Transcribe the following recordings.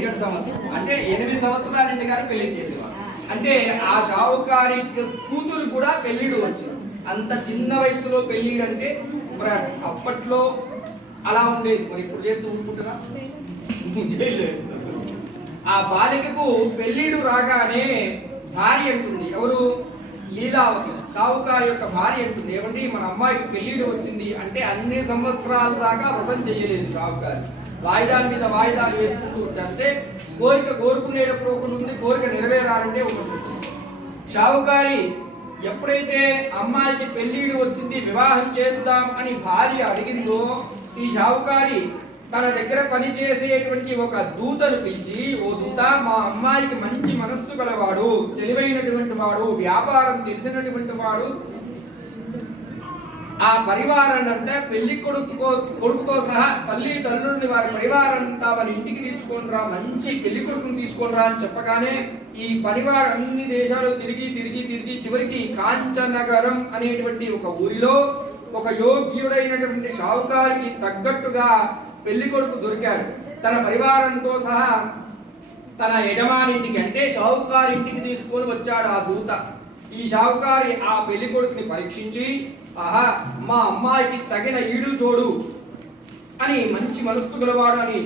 వెనుకటి సంవత్సరం అంటే 8 సంవత్సరాల నుండి గారు పెళ్లి చేసేవారు. అంటే ఆ షావుకారి కూతురు కూడా పెళ్లిడు వచ్చింది. అంత చిన్న వయసులో పెళ్లిడు అంటే మరి అప్పట్లో అలా ఉండేది. మరి ఇప్పుడు చేస్తూ ఊరుకుంటున్నా జైల్లో వేస్తారు. ఆ బాలికకు పెళ్లిడు రాగానే భార్య అంటుంది, ఎవరు? లీలావతి, షావుకారి యొక్క భార్య అంటుంది, ఏమండి మన అమ్మాయికి పెళ్లిడు వచ్చింది అంటే అన్ని సంవత్సరాల దాకా వ్రతం చేయలేదు షావుకారి. వాయిదాల మీద వాయిదాలు వేసుకుంటూ అంటే కోరిక కోరుకునేటప్పుడు ఒకటి ఉంది, కోరిక నెరవేరాలంటే ఒకటి ఉంటుంది. షావుకారి ఎప్పుడైతే అమ్మాయికి పెళ్లిడు వచ్చింది, వివాహం చేద్దాం అని భార్య అడిగిందో, ఈ షావుకారి తన దగ్గర పనిచేసేటువంటి ఒక దూతను పిలిచి, ఓ దూత, మా అమ్మాయికి మంచి మనస్సు గలవాడు, తెలివైనటువంటి వాడు, వ్యాపారం తెలిసినటువంటి వాడు, ఆ పరివారాన్ని అంతా పెళ్లి కొడుకుతో సహా తల్లి తల్లుడిని వారి పరివారంతా మన ఇంటికి తీసుకొని రా, మంచి పెళ్లి కొడుకుని తీసుకొని రా అని చెప్పగానే ఈ పనివాడు అన్ని దేశాలు తిరిగి తిరిగి తిరిగి చివరికి కాంచనగరం అనేటువంటి ఒక ఊరిలో ఒక యోగ్యుడైనటువంటి షావుకారికి తగ్గట్టుగా పెళ్లి కొడుకు దొరికాడు. తన పరివారంతో సహా తన యజమాని ఇంటికి అంటే షావుకారి ఇంటికి తీసుకొని వచ్చాడు ఆ దూత. ఈ షావుకారి ఆ పెళ్లి కొడుకుని పరీక్షించి, ఆహా మా అమ్మాయికి తగిన ఈడు జోడు అని, మంచి మనస్సు గలవాడు అని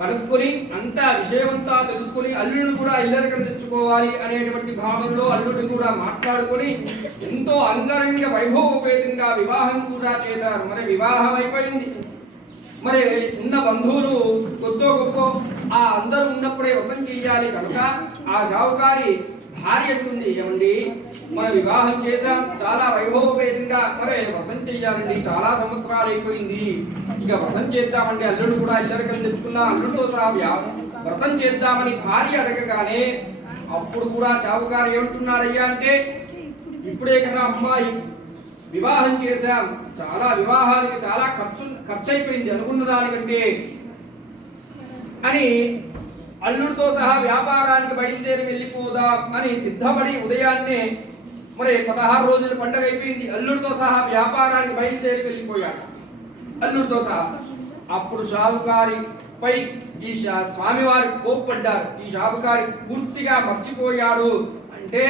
కనుక్కొని అంతా విషయమంతా తెలుసుకొని అల్లుడిని కూడా ఇల్లరికం తెచ్చుకోవాలి అనేటువంటి భావనలో అల్లుడిని కూడా మాట్లాడుకొని ఎంతో అంగరంగ వైభవోపేతంగా వివాహం కూడా చేశారు. మరి వివాహం అయిపోయింది. మరి ఉన్న బంధువులు కొద్దో గొప్ప ఆ అందరూ ఉన్నప్పుడే వ్రతం చెయ్యాలి కనుక ఆ షావుకారి భార్య అంటుంది, ఏమండి మన వివాహం చేశాం, చాలా వైభవోపేతంగా, మరి వ్రతం చెయ్యాలండి, చాలా సంవత్సరాలు అయిపోయింది, ఇక వ్రతం చేద్దామండి, అల్లుడు కూడా ఇల్లరికం తెచ్చుకున్నా, అల్లుడితో సహా వ్రతం చేద్దామని భార్య అడగగానే అప్పుడు కూడా షావుకారు ఏమంటున్నాడయ్యా అంటే, ఇప్పుడే కదా అమ్మాయి వివాహం చేశాం, చాలా వివాహానికి చాలా ఖర్చు అయిపోయింది అనుకున్న దానికంటే అని, అల్లుడితో సహా వ్యాపారానికి బయలుదేరి వెళ్ళిపోదాం అని సిద్ధపడి ఉదయాన్నే మరి 16 రోజుల పండుగ అయిపోయింది, అల్లుడితో సహా వ్యాపారానికి బయలుదేరి వెళ్ళిపోయాడు అల్లుడితో సహా. అప్పుడు షావుకారిపై ఈ స్వామివారి కోప్పడ్డారు. ఈ షావుకారి పూర్తిగా మర్చిపోయాడు. అంటే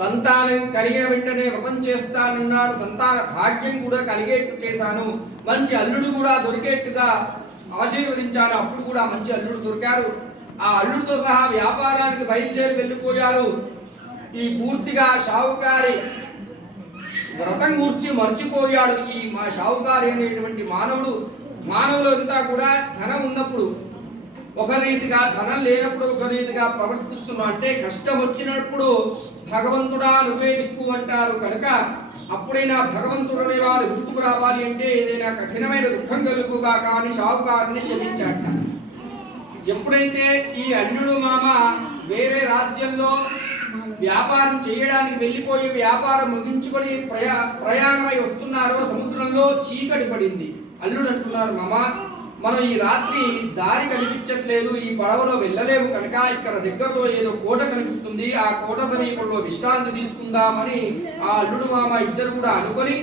సంతానం కలిగిన వెంటనే వ్రతం చేస్తానన్నాడు, సంతాన భాగ్యం కూడా కలిగేట్టు చేశాను, మంచి అల్లుడు కూడా దొరికేట్టుగా ఆశీర్వదించాను, అప్పుడు కూడా మంచి అల్లుడు దొరికారు. ఆ అల్లుడితో సహా వ్యాపారానికి బయలుదేరి వెళ్ళిపోయారు. ఈ పూర్తిగా షావుకారి వ్రతం గూర్చి మర్చిపోయాడు. ఈ మా షావుకారి అనేటువంటి మానవులంతా కూడా ధనం ఉన్నప్పుడు ఒక రీతిగా, ధనం లేనప్పుడు ఒక రీతిగా ప్రవర్తిస్తున్నాం. అంటే కష్టం వచ్చినప్పుడు భగవంతుడా నువ్వే దిక్కు అంటారు కనుక అప్పుడైనా భగవంతుడు అనేవాడు గుర్తుకు రావాలి అంటే ఏదైనా కఠినమైన దుఃఖం కలుగుగా కానీ షావుకారుని క్షమించాట. ఎప్పుడైతే ఈ అల్లుడు మామ వేరే రాజ్యంలో వ్యాపారం చేయడానికి వెళ్ళిపోయి వ్యాపారం ముగించుకొని ప్రయాణమై వస్తున్నారో సముద్రంలో చీకటి పడింది. అల్లుడు అంటున్నారు, మామ మనం ఈ రాత్రి దారి కనిపించట్లేదు, ఈ పడవలో వెళ్ళలేము కనుక ఇక్కడ దగ్గరలో ఏదో కోట కనిపిస్తుంది, ఆ కోట సమీపంలో విశ్రాంతి తీసుకుందామని ఆ అల్లుడు మామ ఇద్దరు కూడా అనుకొని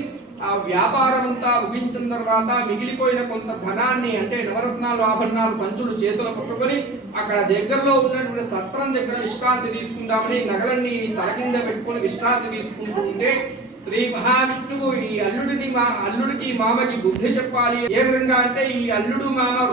ఆ వ్యాపారం అంతా ముగించిన తర్వాత మిగిలిపోయిన కొంత ధనాన్ని అంటే నవరత్నాలు ఆభరణాలు సంచులు చేతులు పట్టుకొని అక్కడ దగ్గరలో ఉన్నటువంటి సత్రం దగ్గర విశ్రాంతి తీసుకుందామని నగలన్నీ తల కింద పెట్టుకొని విశ్రాంతి తీసుకుంటూ ఉంటే శ్రీ మహావిష్ణువు ఈ అల్లుడికి మామకి బుద్ధి చెప్పాలి. ఏ విధంగా అంటే ఈ అల్లుడు మామ